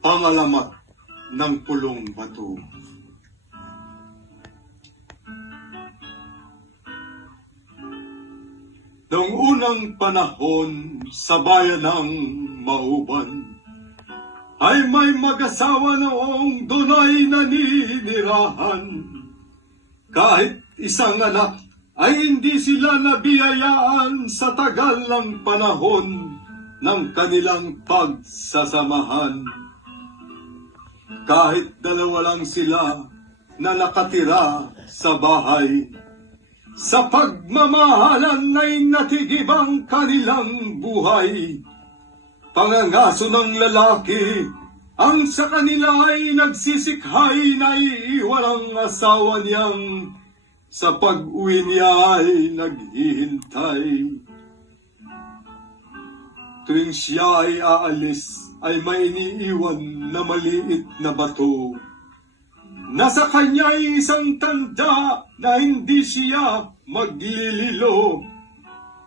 ang alamat ng pulong bato. Noong unang panahon sa bayan ng Mauban, ay may mag-asawa noong doon ay naninirahan. Kahit isang anak ay hindi sila nabiyayaan sa tagal ng panahon ng kanilang pagsasamahan. Kahit dalawa lang sila na nakatira sa bahay, sa pagmamahalan ay natigibang kanilang buhay. Pangangaso ng lalaki, ang sa kanila ay nagsisikhay na iiwan ang asawa niyang sa pag-uwi niya ay naghihintay. Tuwing siya ay aalis, ay may iniiwan na maliit na bato. Nasa kanya ay isang tanda na hindi siya maglililo.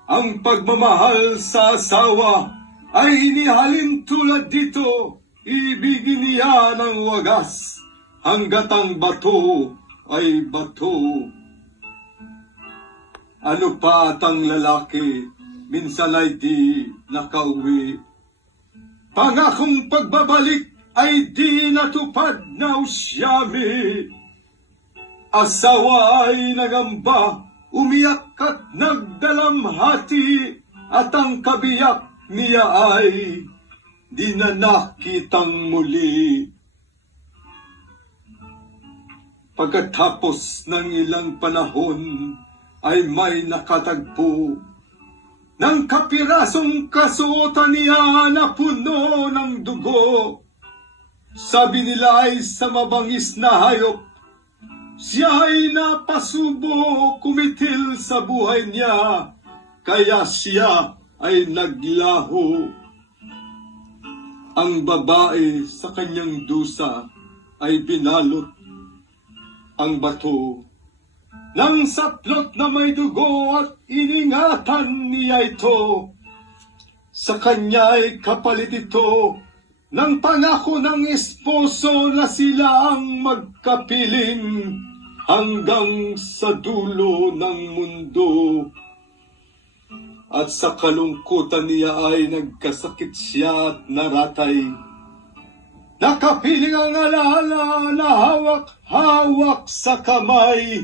Ang pagmamahal sa asawa ay inihalin tulad dito, ibigin niya ng wagas, hanggat ang bato ay bato. Ano pa at ang lalaki, minsan ay di nakauwi. Pangakong pagbabalik ay di natupad na usyami. Asawa ay nagamba, umiyak at nagdalamhati, at ang kabiyak niya ay di na nakitang muli. Pagkatapos ng ilang panahon ay may nakatagpo ng kapirasong kasuotan niya na puno ng dugo. Sabi nila ay sa mabangis na hayop, siya ay napasubo, kumitil sa buhay niya, kaya siya ay naglaho. Ang babae sa kanyang dusa ay binalot ang bato ng saplot na may dugo at iningatan niya ito. Sa kanya ay kapalit ito ng pangako ng esposo na sila ang magkapiling hanggang sa dulo ng mundo. At sa kalungkutan niya ay nagkasakit siya at naratay. Nakapiling ang alaala na hawak-hawak sa kamay.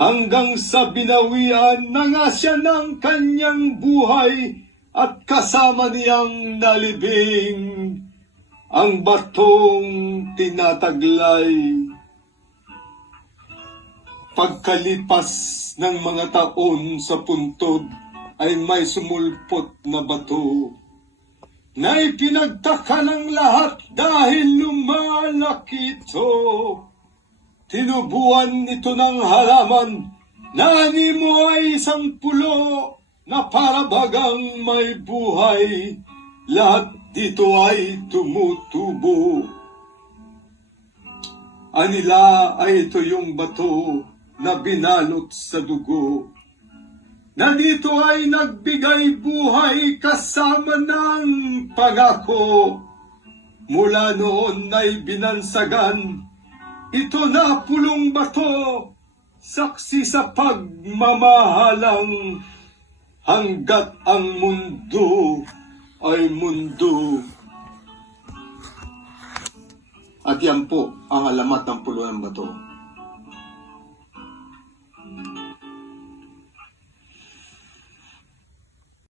Hanggang sa binawian na nga siya ng kanyang buhay at kasama niyang nalibing ang batong tinataglay. Pagkalipas ng mga taon sa puntod ay may sumulpot na bato na ipinagtaka ng lahat dahil lumalaki ito. Tinubuan ito ng halaman na animo ay isang pulo na para bagang may buhay. Lahat dito ay tumutubo. Anila ay ito yung bato na binalot sa dugo, na dito ay nagbigay buhay kasama ng pangako. Mula noon ay binansagan ito na pulong bato, saksi sa pagmamahalang hanggat ang mundo ay mundo. At yan po ang alamat ng pulo ng bato.